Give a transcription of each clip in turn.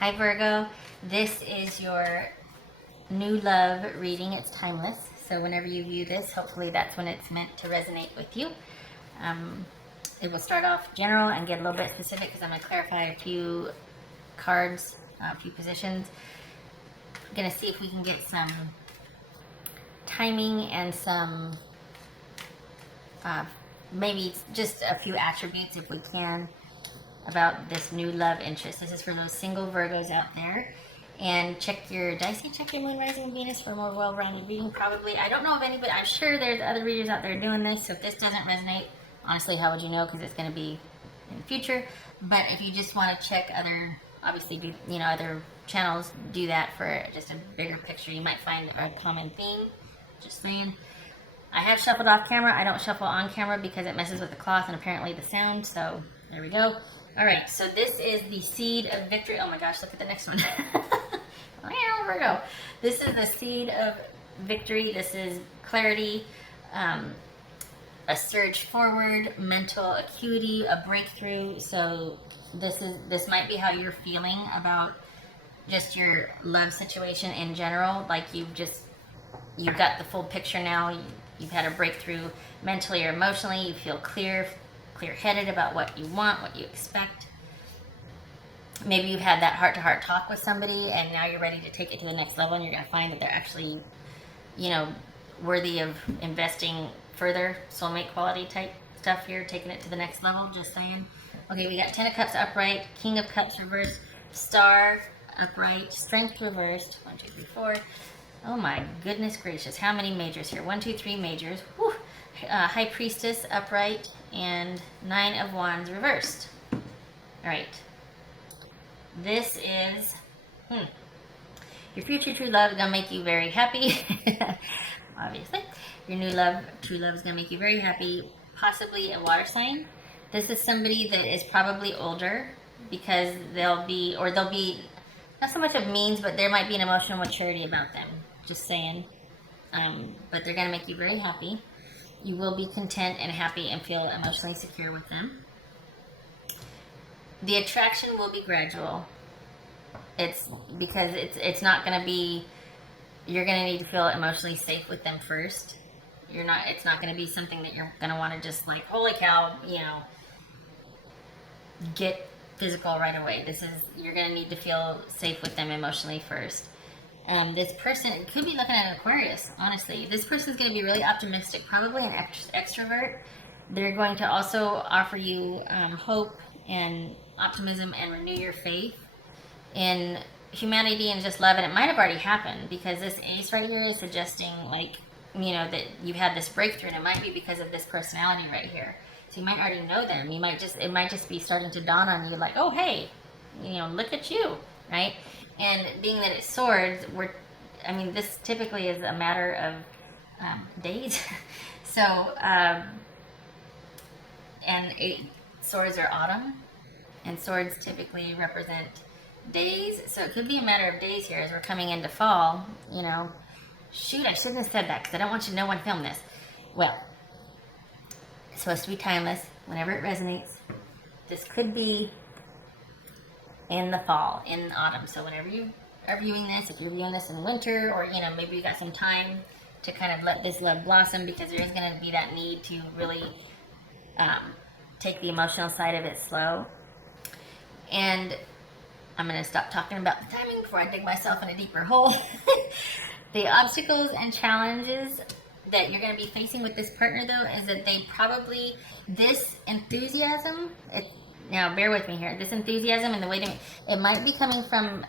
Hi Virgo, this is your new love reading. It's timeless, so whenever you view this, hopefully that's when it's meant to resonate with you. It will start off general and get a little bit specific because I'm going to clarify a few cards, a few positions. I'm going to see if we can get some timing and some maybe just a few attributes if we can about this new love interest. This is for those single Virgos out there. And check your dice, check your moon, rising, and Venus for a more well-rounded reading. Probably, I don't know of anybody, I'm sure there's other readers out there doing this, so if this doesn't resonate, honestly, how would you know? Because it's going to be in the future. But if you just want to check other, obviously, other channels, do that for just a bigger picture. You might find a common theme, just saying. I have shuffled off camera. I don't shuffle on camera because it messes with the cloth and apparently the sound, so there we go. All right, so this is the seed of victory. Oh my gosh, look at the next one. Virgo. This is the seed of victory. This is clarity, a surge forward, mental acuity, a breakthrough. So this might be how you're feeling about just your love situation in general. Like you've got the full picture now. You've had a breakthrough mentally or emotionally. You feel clear-headed about what you want, what you expect. Maybe you've had that heart-to-heart talk with somebody and now you're ready to take it to the next level and you're going to find that they're actually, worthy of investing further. Soulmate quality type stuff here, taking it to the next level, just saying. Okay, we got 10 of Cups upright, King of Cups reversed, Star upright, Strength reversed. 1, 2, 3, 4. Oh my goodness gracious, how many majors here? 1, 2, 3 majors. Whew. High Priestess upright and 9 of Wands reversed. All right. This is your future true love is going to make you very happy. Obviously. Your new love, true love is going to make you very happy. Possibly a water sign. This is somebody that is probably older because they'll be not so much of means, but there might be an emotional maturity about them. Just saying. But they're going to make you very happy. You will be content and happy and feel emotionally secure with them. The attraction will be gradual. It's because it's not going to be, you're going to need to feel emotionally safe with them first. It's not going to be something that you're going to want to just like, holy cow, get physical right away. You're going to need to feel safe with them emotionally first. This person could be looking at an Aquarius, honestly. This person is going to be really optimistic, probably an extrovert. They're going to also offer you hope and optimism and renew your faith in humanity and just love. And it might have already happened because this ace right here is suggesting that you've had this breakthrough, and it might be because of this personality right here. So you might already know them. It might just be starting to dawn on you like, oh, hey, look at you, right? And being that it's swords, this typically is a matter of days. So, swords are autumn, and swords typically represent days. So it could be a matter of days here as we're coming into fall, Shoot, I shouldn't have said that because I don't want you to know when I film this. Well, it's supposed to be timeless, whenever it resonates. This could be in the fall, in autumn. So whenever you are viewing this, if you're viewing this in winter, or maybe you got some time to kind of let this love blossom, because there is going to be that need to really take the emotional side of it slow. And I'm going to stop talking about the timing before I dig myself in a deeper hole. The obstacles and challenges that you're going to be facing with this partner, though, is that this enthusiasm, now bear with me here, this enthusiasm and the way it might be coming from,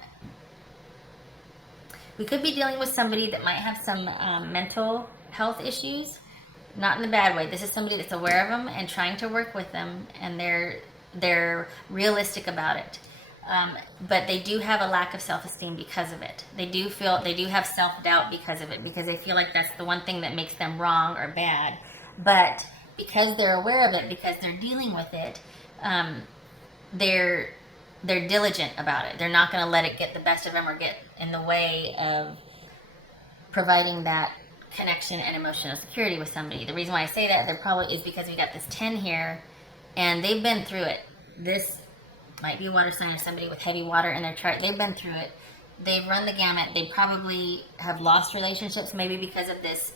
we could be dealing with somebody that might have some mental health issues, not in the bad way. This is somebody that's aware of them and trying to work with them, and they're realistic about it. But they do have a lack of self-esteem because of it. They do have self-doubt because of it, because they feel like that's the one thing that makes them wrong or bad. But because they're aware of it, because they're dealing with it, they're diligent about it. They're not going to let it get the best of them or get in the way of providing that connection and emotional security with somebody. The reason why I say that, there probably is because we got this 10 here, and they've been through it. This might be a water sign or somebody with heavy water in their chart. They've been through it. They've run the gamut. They probably have lost relationships, maybe because of this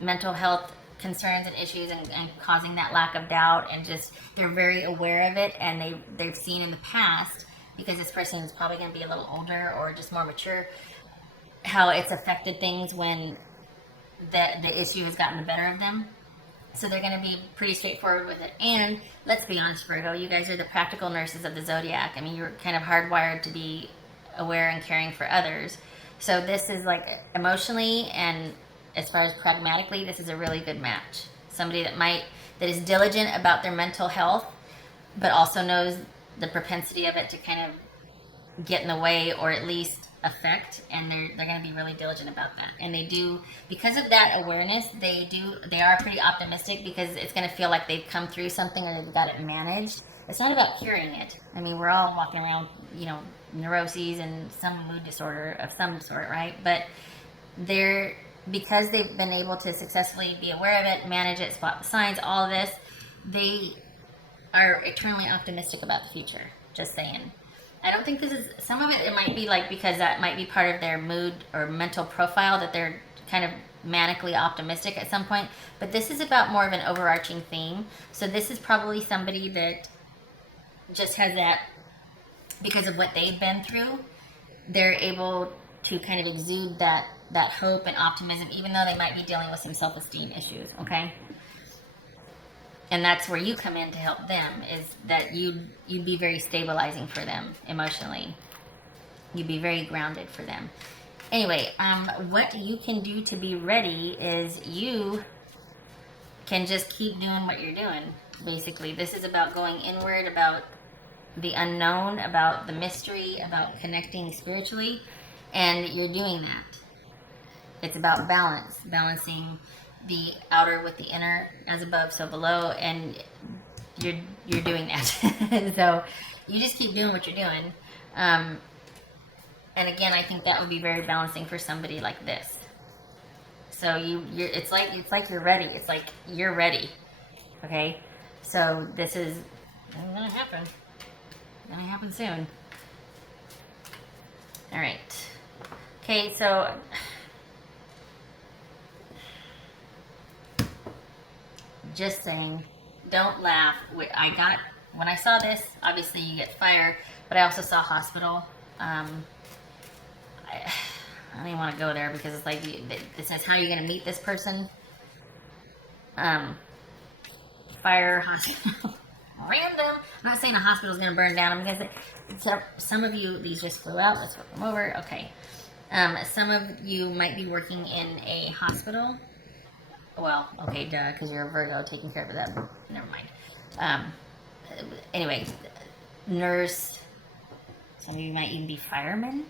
mental health concerns and issues, and causing that lack of doubt, and just they're very aware of it, and they've seen in the past, because this person is probably going to be a little older or just more mature, how it's affected things when the issue has gotten the better of them. So they're going to be pretty straightforward with it. And let's be honest, Virgo, you guys are the practical nurses of the zodiac. I mean, you're kind of hardwired to be aware and caring for others. So this is like emotionally and as far as pragmatically, this is a really good match. Somebody that is diligent about their mental health, but also knows the propensity of it to kind of get in the way, or at least affect, and they're going to be really diligent about that. And they do, because of that awareness, they are pretty optimistic, because it's going to feel like they've come through something or they've got it managed. It's not about curing it. I mean, we're all walking around, neuroses and some mood disorder of some sort, right? But because they've been able to successfully be aware of it, manage it, spot the signs, all of this, they are eternally optimistic about the future. Just saying. I don't think this is, some of it might be like, because that might be part of their mood or mental profile, that they're kind of manically optimistic at some point. But this is about more of an overarching theme. So this is probably somebody that just has that, because of what they've been through, they're able to kind of exude that hope and optimism, even though they might be dealing with some self-esteem issues, okay? And that's where you come in to help them, is that you'd be very stabilizing for them emotionally. You'd be very grounded for them. Anyway, what you can do to be ready is you can just keep doing what you're doing, basically. This is about going inward, about the unknown, about the mystery, about connecting spiritually, and you're doing that. It's about balancing the outer with the inner, as above, so below, and you're doing that. So you just keep doing what you're doing. And again, I think that would be very balancing for somebody like this. So it's like you're ready. It's like you're ready. Okay? So this is gonna happen. Gonna happen soon. All right. Okay, so just saying, don't laugh. When I saw this, obviously you get fire, but I also saw hospital. I don't even want to go there, because it's like, it says, how are you going to meet this person? Fire, hospital, random. I'm not saying a hospital is going to burn down. I'm going to say, some of you, these just flew out. Let's flip them over. Okay. Some of you might be working in a hospital. Well, okay, duh, because you're a Virgo, taking care of that. Never mind. Anyway, nurse. Some of you might even be firemen.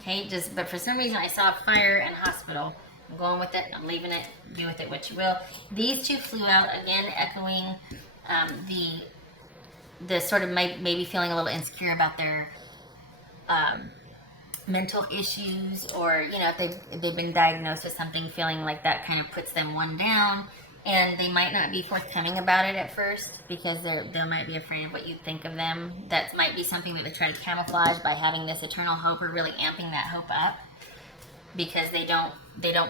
Okay, but for some reason I saw fire and hospital. I'm going with it. I'm leaving it. Do with it what you will. These two flew out, again, echoing the sort of maybe feeling a little insecure about their mental issues, or if they've been diagnosed with something, feeling like that kind of puts them one down, and they might not be forthcoming about it at first, because they might be afraid of what you think of them. That might be something that they try to camouflage by having this eternal hope, or really amping that hope up, because they don't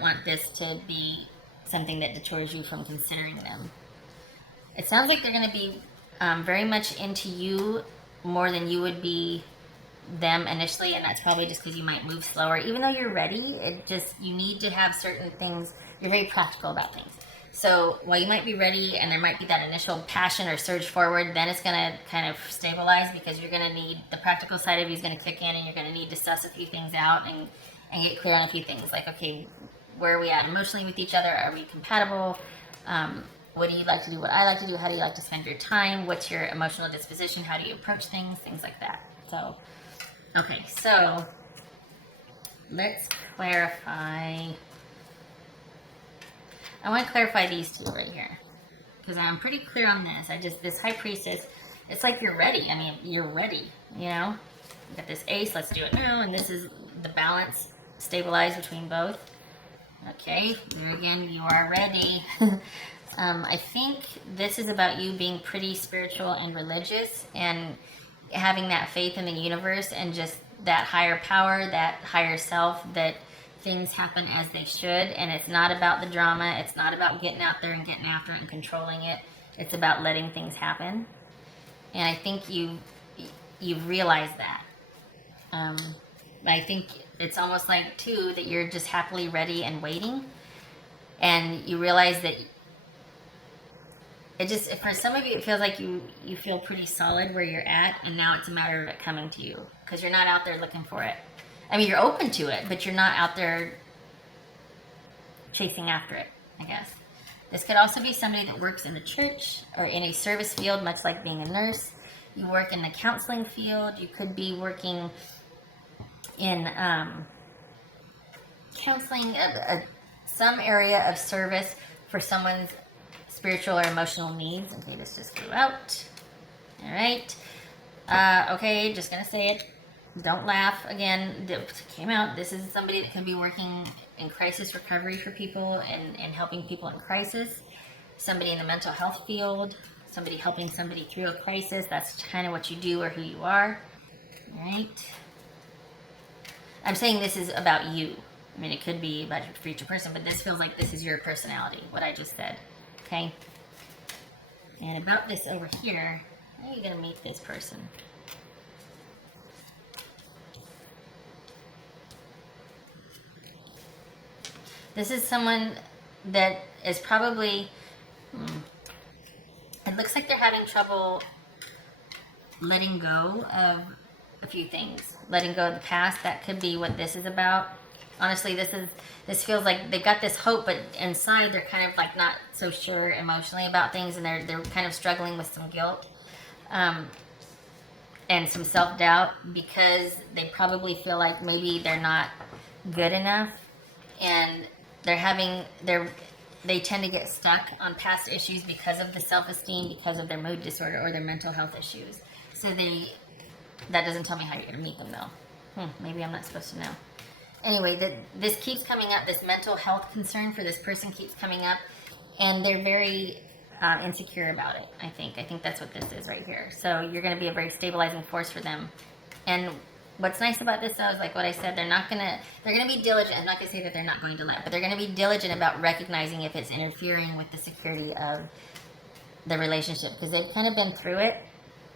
want this to be something that deters you from considering them. It sounds like they're going to be very much into you more than you would be them initially, and that's probably just because you might move slower. Even though you're ready, you need to have certain things. You're very practical about things. So while you might be ready, and there might be that initial passion or surge forward, then it's going to kind of stabilize, because you're going to need, the practical side of you is going to kick in, and you're going to need to suss a few things out and get clear on a few things. Like, okay, where are we at emotionally with each other? Are we compatible? What do you like to do? What I like to do? How do you like to spend your time? What's your emotional disposition? How do you approach things? Things like that. So, okay, so let's clarify. I want to clarify these two right here, because I'm pretty clear on this. This High Priestess, it's like you're ready. I mean, you're ready, you know? You got this Ace, let's do it now, and this is the balance, stabilize between both. Okay, there again, you are ready. I think this is about you being pretty spiritual and religious, and having that faith in the universe and just that higher power, that higher self, that things happen as they should. And it's not about the drama. It's not about getting out there and getting after it and controlling it. It's about letting things happen. And I think you've realized that. I think it's almost like, too, that you're just happily ready and waiting. And you realize that it just, for some of you, it feels like you feel pretty solid where you're at, and now it's a matter of it coming to you, because you're not out there looking for it. I mean, you're open to it, but you're not out there chasing after it, I guess. This could also be somebody that works in the church or in a service field, much like being a nurse. You work in the counseling field. You could be working in counseling, some area of service for someone's spiritual or emotional needs. Okay, this just flew out. All right. Okay, just going to say it. Don't laugh. Again, it came out. This is somebody that can be working in crisis recovery for people and helping people in crisis. Somebody in the mental health field. Somebody helping somebody through a crisis. That's kind of what you do or who you are. All right. I'm saying this is about you. I mean, it could be about your future person, but this feels like this is your personality, what I just said. Okay? And about this over here, how are you going to meet this person? This is someone that is probably, it looks like they're having trouble letting go of a few things. Letting go of the past, that could be what this is about. Honestly, this feels like they've got this hope, but inside they're kind of like not so sure emotionally about things, and they're kind of struggling with some guilt and some self-doubt, because they probably feel like maybe they're not good enough, and they tend to get stuck on past issues because of the self-esteem, because of their mood disorder or their mental health issues. So that doesn't tell me how you're going to meet them, though. Maybe I'm not supposed to know. Anyway, this keeps coming up. This mental health concern for this person keeps coming up, and they're very insecure about it, I think. I think that's what this is right here. So you're going to be a very stabilizing force for them. And what's nice about this, though, is like what I said, they're going to be diligent. I'm not going to say that they're not going to let, but they're going to be diligent about recognizing if it's interfering with the security of the relationship, because they've kind of been through it.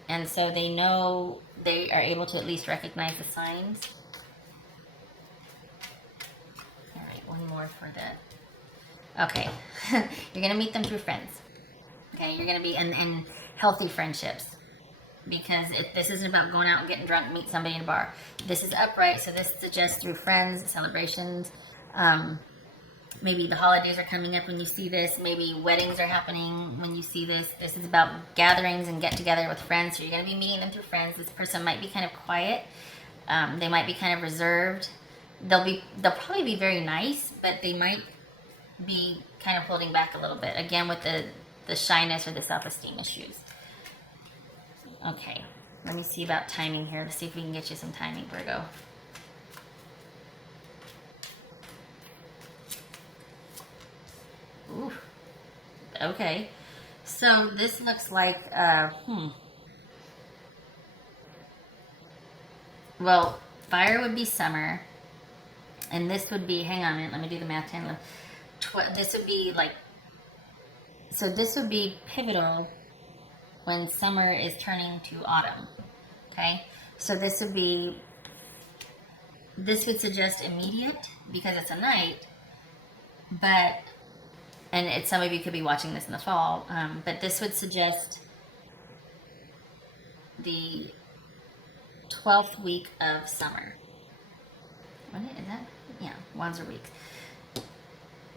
And so they know, they are able to at least recognize the signs. All right, one more for that. Okay, you're going to meet them through friends. Okay, you're going to be in healthy friendships. Because this isn't about going out and getting drunk and meet somebody in a bar. This is upright, so this suggests through friends, celebrations. Maybe the holidays are coming up when you see this. Maybe weddings are happening when you see this. This is about gatherings and get together with friends. So you're going to be meeting them through friends. This person might be kind of quiet. They might be kind of reserved. They'll probably be very nice, but they might be kind of holding back a little bit. Again, with the shyness or the self-esteem issues. Okay, let me see about timing here. Let's see if we can get you some timing, Virgo. Ooh, okay. So this looks like, well, fire would be summer, and this would be, hang on a minute, let me do the math. This would be like, so this would be pivotal when summer is turning to autumn, okay? So this would suggest immediate, because it's a night, but, and some of you could be watching this in the fall, but this would suggest the 12th week of summer. What is that? Yeah, wands are weeks.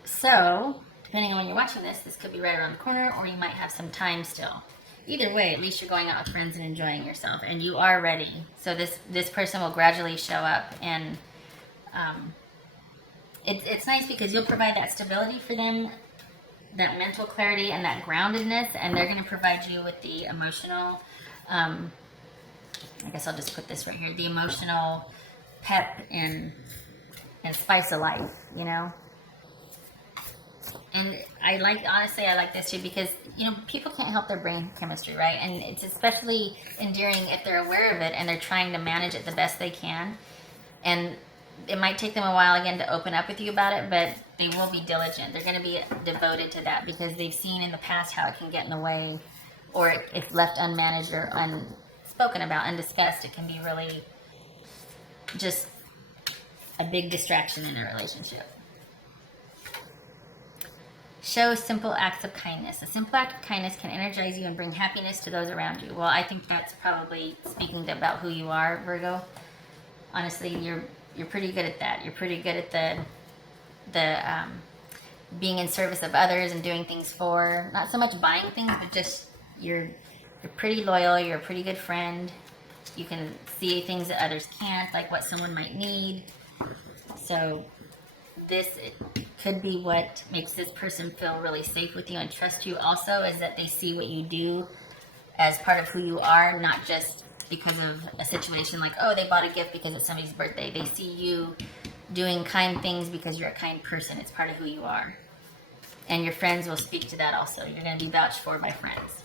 So, depending on when you're watching this, this could be right around the corner, or you might have some time still. Either way, at least you're going out with friends and enjoying yourself, and you are ready. So this person will gradually show up, and it's nice because you'll provide that stability for them, that mental clarity and that groundedness, and they're going to provide you with the emotional, I guess I'll just put this right here, the emotional pep and spice of life, you know? And honestly, I like this too because, people can't help their brain chemistry, right? And it's especially endearing if they're aware of it and they're trying to manage it the best they can. And it might take them a while again to open up with you about it, but they will be diligent. They're going to be devoted to that because they've seen in the past how it can get in the way, or if left unmanaged or unspoken about, undiscussed, it can be really just a big distraction in a relationship. Show simple acts of kindness. A simple act of kindness can energize you and bring happiness to those around you. Well, I think that's probably speaking about who you are, Virgo. Honestly, you're pretty good at that. You're pretty good at the being in service of others and doing things for, not so much buying things, but just you're pretty loyal. You're a pretty good friend. You can see things that others can't, like what someone might need. So this could be what makes this person feel really safe with you and trust you also, is that they see what you do as part of who you are, not just because of a situation like, oh, they bought a gift because it's somebody's birthday. They see you doing kind things because you're a kind person. It's part of who you are. And your friends will speak to that also. You're going to be vouched for by friends.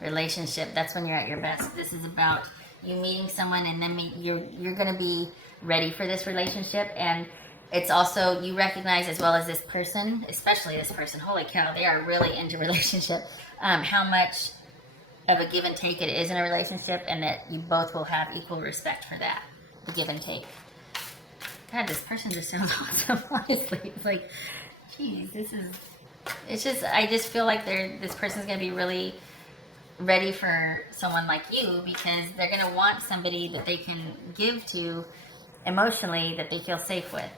Relationship, that's when you're at your best. This is about you meeting someone, and then you're going to be ready for this relationship. And it's also, you recognize, as well as this person, especially this person, holy cow, they are really into relationship, how much of a give and take it is in a relationship, and that you both will have equal respect for that, the give and take. God, this person just sounds awesome, honestly. It's like, geez, I just feel like this person's going to be really ready for someone like you, because they're going to want somebody that they can give to emotionally, that they feel safe with.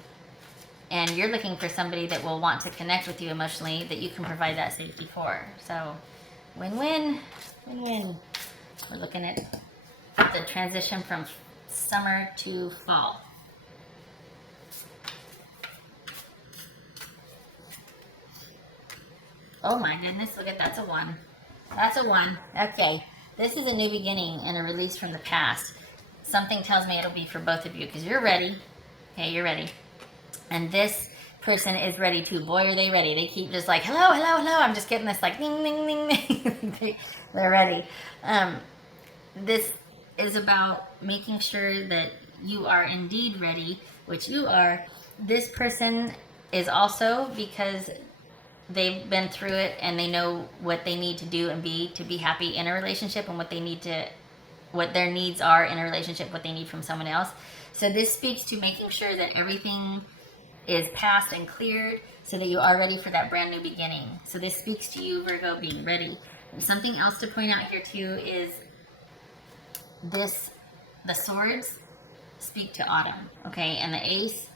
And you're looking for somebody that will want to connect with you emotionally, that you can provide that safety for. So, win-win, win-win. We're looking at the transition from summer to fall. Oh my goodness, look at that's a 1. That's a 1. Okay. This is a new beginning and a release from the past. Something tells me it'll be for both of you because you're ready. Okay, you're ready. And this person is ready too. Boy, are they ready. They keep just like, hello, hello, hello. I'm just getting this like ding, ding, ding, ding. They're ready. This is about making sure that you are indeed ready, which you are. This person is also, because they've been through it and they know what they need to do and be to be happy in a relationship, and what their needs are in a relationship, what they need from someone else. So this speaks to making sure that everything is passed and cleared so that you are ready for that brand new beginning. So this speaks to you, Virgo, being ready. And something else to point out here too is the swords speak to autumn, okay? And the ace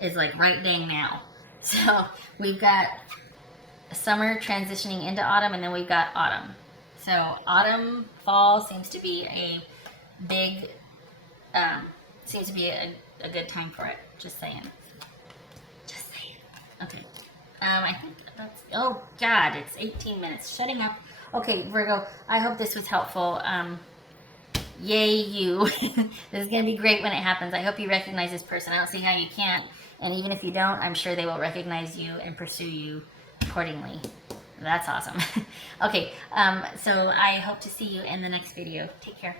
is like right dang now. So we've got summer transitioning into autumn, and then we've got autumn. So autumn, fall seems to be a big, seems to be a good time for it. Just saying. Just saying. Okay. I think that's, oh God, it's 18 minutes. Shutting up. Okay, Virgo, I hope this was helpful. Yay, you. This is going to be great when it happens. I hope you recognize this person. I don't see how you can't. And even if you don't, I'm sure they will recognize you and pursue you accordingly. That's awesome. Okay, so I hope to see you in the next video. Take care.